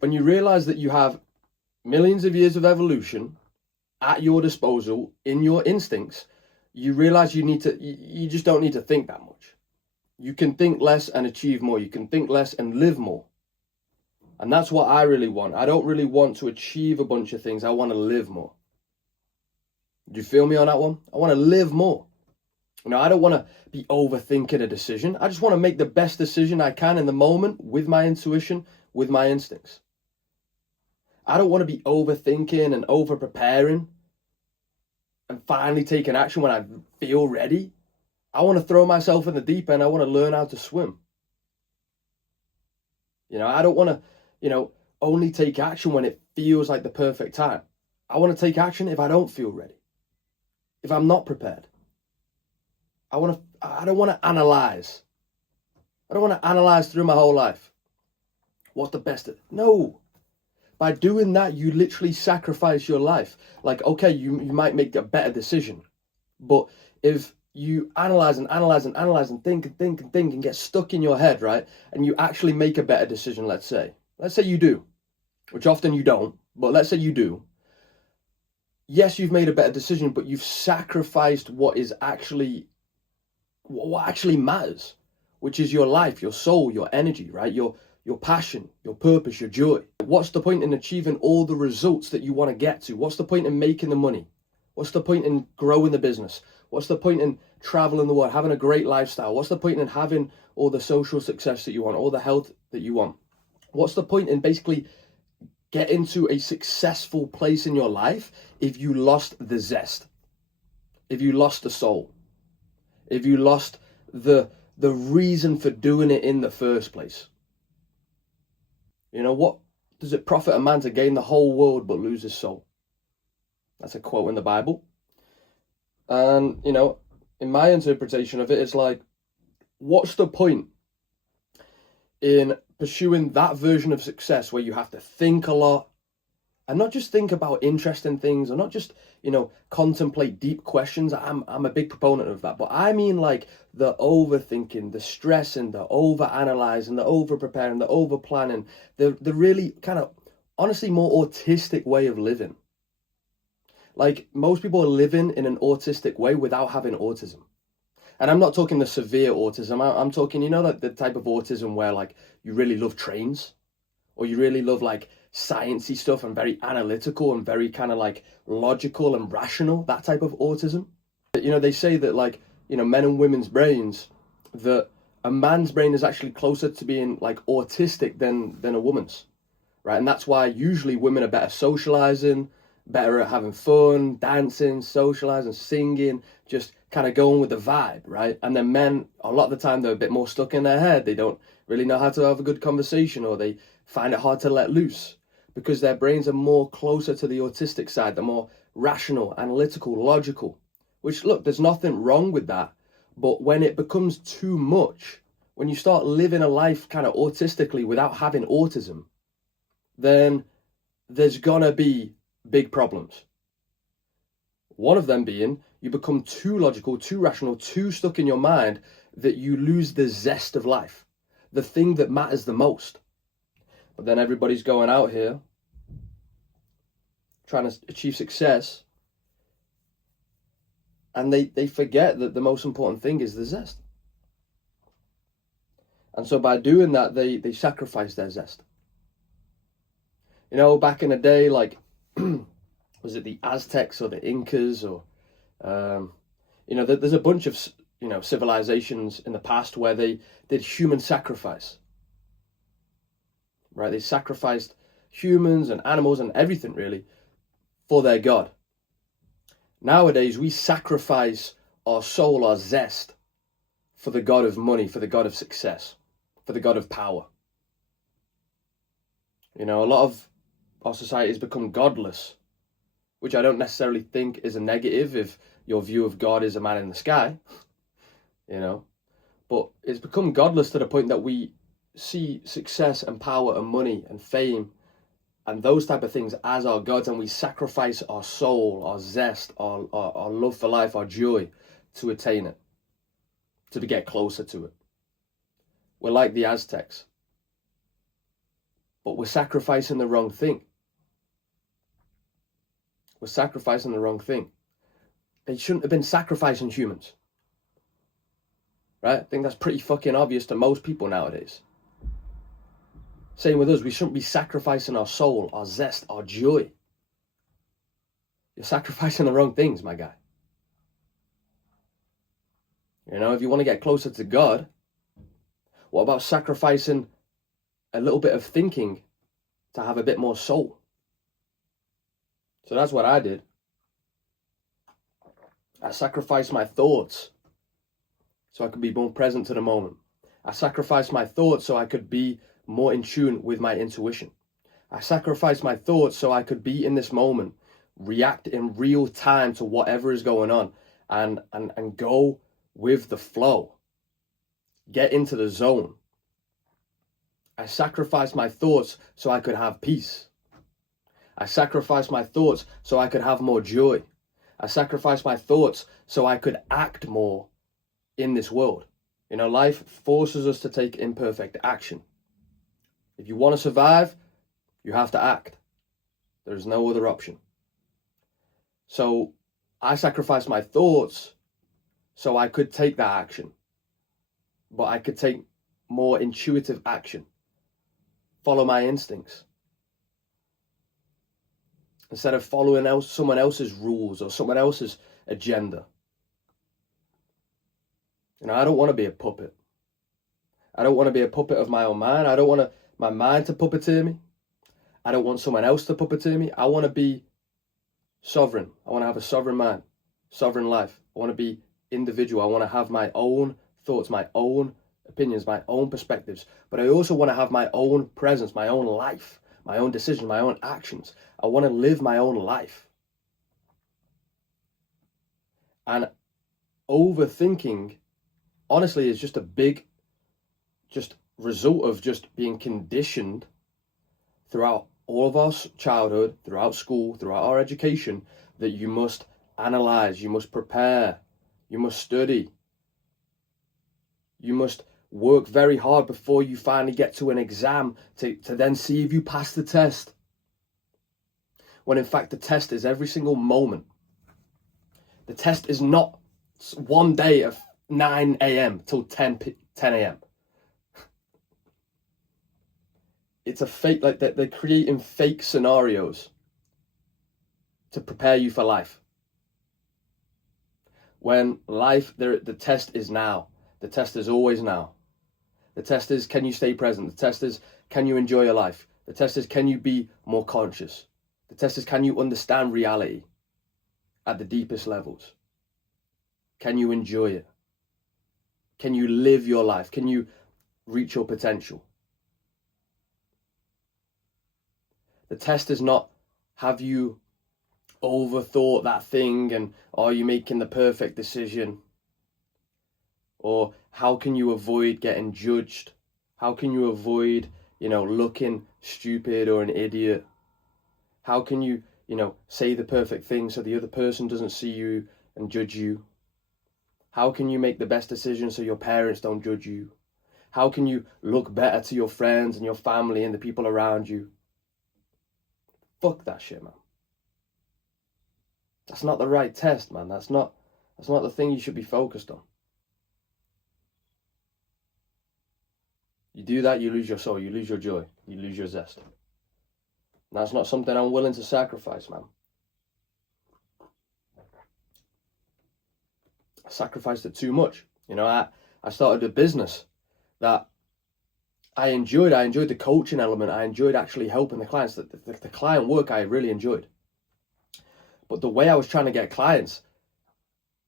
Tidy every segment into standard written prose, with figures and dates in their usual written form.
When you realize that you have millions of years of evolution at your disposal in your instincts, you realize you just don't need to think that much. You can think less and achieve more. You can think less and live more. And that's what I really want. I don't really want to achieve a bunch of things. I want to live more. Do you feel me on that one? I want to live more. I don't want to be overthinking a decision. I just want to make the best decision I can in the moment with my intuition, with my instincts. I don't want to be overthinking and over preparing and finally taking action when I feel ready. I want to throw myself in the deep end. I want to learn how to swim. I don't want to, only take action when it feels like the perfect time. I want to take action if I don't feel ready, if I'm not prepared. I don't want to analyze. I don't want to analyze through my whole life. What's the best? No. By doing that, you literally sacrifice your life. Like, okay, you might make a better decision. But if you analyze and analyze and analyze and think and think and think and get stuck in your head, right? And you actually make a better decision, let's say you do, which often you don't, but let's say you do. Yes, you've made a better decision, but you've sacrificed what actually matters, which is your life, your soul, your energy, right? Your passion, your purpose, your joy. What's the point in achieving all the results that you want to get to? What's the point in making the money? What's the point in growing the business? What's the point in traveling the world, having a great lifestyle? What's the point in having all the social success that you want, all the health that you want? What's the point in basically getting to a successful place in your life if you lost the zest, if you lost the soul, if you lost the reason for doing it in the first place? What does it profit a man to gain the whole world but lose his soul? That's a quote in the Bible. And, in my interpretation of it, it's like, what's the point in pursuing that version of success where you have to think a lot and not just think about interesting things or not just, contemplate deep questions? I'm a big proponent of that. But I mean like the overthinking, the stressing, the over-analyzing, the over-preparing, the over-planning, the really kind of, honestly, more autistic way of living. Like, most people are living in an autistic way without having autism. And I'm not talking the severe autism. I'm talking, like the type of autism where like you really love trains, or you really love like sciencey stuff and very analytical and very kind of like logical and rational, that type of autism. They say that like, men and women's brains, that a man's brain is actually closer to being like autistic than a woman's, right? And that's why usually women are better socializing, better at having fun, dancing, socializing, singing, just kind of going with the vibe, right? And then men, a lot of the time, they're a bit more stuck in their head. They don't really know how to have a good conversation, or they find it hard to let loose because their brains are more closer to the autistic side. They're more rational, analytical, logical, which, look, there's nothing wrong with that. But when it becomes too much, when you start living a life kind of autistically without having autism, then there's gonna be big problems. One of them being you become too logical, too rational, too stuck in your mind that you lose the zest of life, the thing that matters the most. But then everybody's going out here trying to achieve success, and they forget that the most important thing is the zest. And so by doing that, they sacrifice their zest. Back in the day, like, was it the Aztecs or the Incas or, there's a bunch of, civilizations in the past where they did human sacrifice, right? They sacrificed humans and animals and everything really for their God. Nowadays, we sacrifice our soul, our zest for the God of money, for the God of success, for the God of power. A lot of our society has become godless, which I don't necessarily think is a negative if your view of God is a man in the sky, but it's become godless to the point that we see success and power and money and fame and those type of things as our gods, and we sacrifice our soul, our zest, our love for life, our joy to attain it, to get closer to it. We're like the Aztecs. but we're sacrificing the wrong thing. We're sacrificing the wrong thing. They shouldn't have been sacrificing humans. Right? I think that's pretty fucking obvious to most people nowadays. Same with us, we shouldn't be sacrificing our soul, our zest, our joy. You're sacrificing the wrong things, my guy. You know, if you want to get closer to God, what about sacrificing a little bit of thinking to have a bit more soul? So that's what I did. I sacrificed my thoughts so I could be more present to the moment. I sacrificed my thoughts so I could be more in tune with my intuition. I sacrificed my thoughts so I could be in this moment, react in real time to whatever is going on, and go with the flow. Get into the zone. I sacrificed my thoughts so I could have peace. I sacrificed my thoughts so I could have more joy. I sacrificed my thoughts so I could act more in this world. You know, life forces us to take imperfect action. If you want to survive, you have to act. There's no other option. So I sacrificed my thoughts so I could take that action. But I could take more intuitive action. Follow my instincts. Instead of following someone else's rules or someone else's agenda. You know, I don't want to be a puppet. I don't want to be a puppet of my own mind. I don't want my mind to puppeteer me. I don't want someone else to puppeteer me. I want to be sovereign. I want to have a sovereign mind, sovereign life. I want to be individual. I want to have my own thoughts, my own opinions, my own perspectives. But I also want to have my own presence, my own life, my own decisions, my own actions. I want to live my own life. And overthinking, honestly, is just a big result of just being conditioned throughout all of our childhood, throughout school, throughout our education, that you must analyze, you must prepare, you must study, you must work very hard before you finally get to an exam to then see if you pass the test. When in fact the test is every single moment. The test is not one day of 9 a.m. till 10 a.m. It's a fake, like they're creating fake scenarios to prepare you for life. When life, the test is now. The test is always now. The test is, can you stay present? The test is, can you enjoy your life? The test is, can you be more conscious? The test is, can you understand reality at the deepest levels? Can you enjoy it? Can you live your life? Can you reach your potential? The test is not, have you overthought that thing and are you making the perfect decision? Or how can you avoid getting judged? How can you avoid, looking stupid or an idiot? How can you, say the perfect thing so the other person doesn't see you and judge you? How can you make the best decision so your parents don't judge you? How can you look better to your friends and your family and the people around you? Fuck that shit, man. That's not the right test, man. That's not the thing you should be focused on. You do that, you lose your soul, you lose your joy, you lose your zest. And that's not something I'm willing to sacrifice, man. I sacrificed it too much. I started a business that I enjoyed. I enjoyed the coaching element. I enjoyed actually helping the clients. The client work I really enjoyed. But the way I was trying to get clients,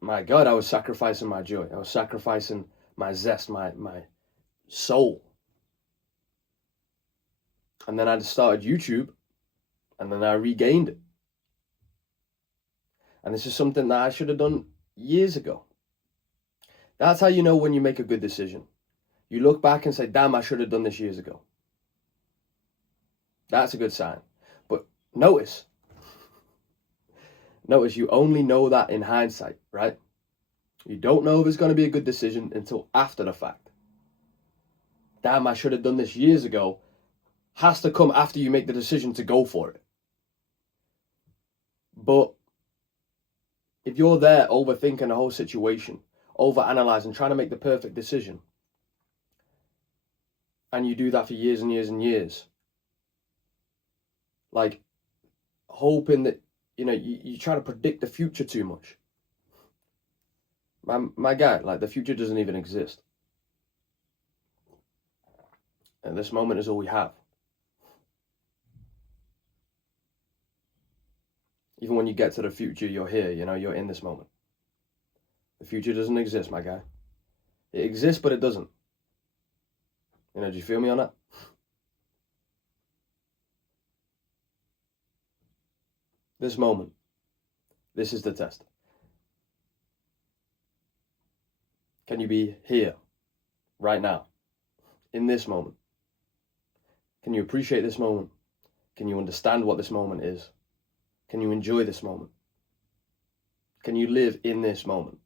my God, I was sacrificing my joy. I was sacrificing my zest, my soul. And then I started YouTube, and then I regained it. And this is something that I should have done years ago. That's how you know when you make a good decision. You look back and say, damn, I should have done this years ago. That's a good sign. But notice you only know that in hindsight, right? You don't know if it's going to be a good decision until after the fact. Damn, I should have done this years ago. has to come after you make the decision to go for it. But if you're there overthinking the whole situation, overanalyzing, trying to make the perfect decision, and you do that for years and years and years, like hoping that, you try to predict the future too much. My guy, like, the future doesn't even exist. And this moment is all we have. Even when you get to the future, you're here, you're in this moment. The future doesn't exist, my guy. It exists, but it doesn't. Do you feel me on that? This moment, this is the test. Can you be here, right now, in this moment? Can you appreciate this moment? Can you understand what this moment is? Can you enjoy this moment? Can you live in this moment?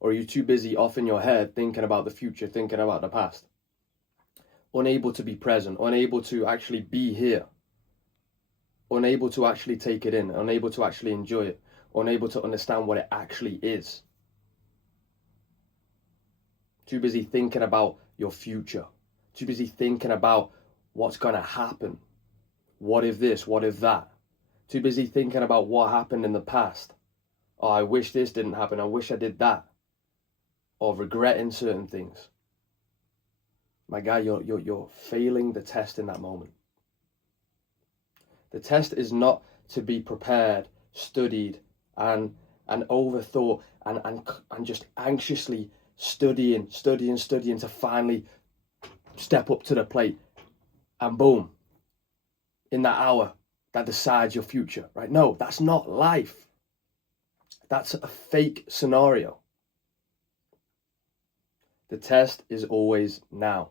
Or are you too busy off in your head thinking about the future, thinking about the past? Unable to be present, unable to actually be here, unable to actually take it in, unable to actually enjoy it, unable to understand what it actually is. Too busy thinking about your future, too busy thinking about what's going to happen. What if this? What if that? Too busy thinking about what happened in the past. Oh, I wish this didn't happen. I wish I did that. Or regretting certain things. My guy, you're failing the test in that moment. The test is not to be prepared, studied, and overthought, and just anxiously studying to finally step up to the plate, and boom, in that hour, that decides your future, right? No, that's not life. That's a fake scenario. The test is always now.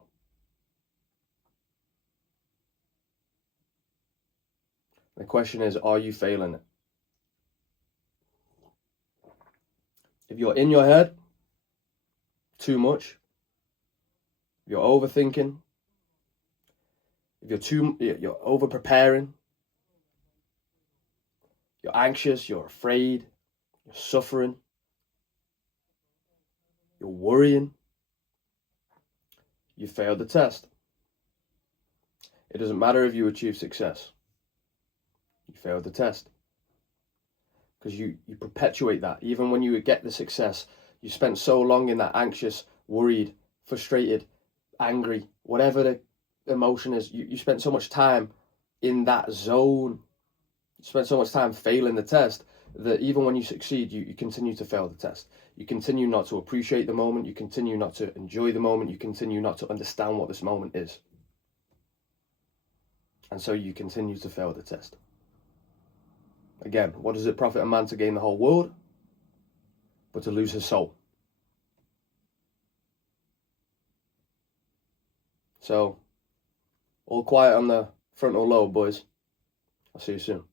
The question is, are you failing it? If you're in your head too much, you're overthinking, if you're over preparing, you're anxious, you're afraid, you're suffering, you're worrying, you failed the test. It doesn't matter if you achieve success. You failed the test. Because you perpetuate that. Even when you get the success, you spent so long in that anxious, worried, frustrated, angry, whatever the emotion is, you spent so much time in that zone. You spent so much time failing the test that even when you succeed, you continue to fail the test. You continue not to appreciate the moment. You continue not to enjoy the moment. You continue not to understand what this moment is. And so you continue to fail the test. Again, what does it profit a man to gain the whole world, but to lose his soul? So, all quiet on the frontal lobe, boys. I'll see you soon.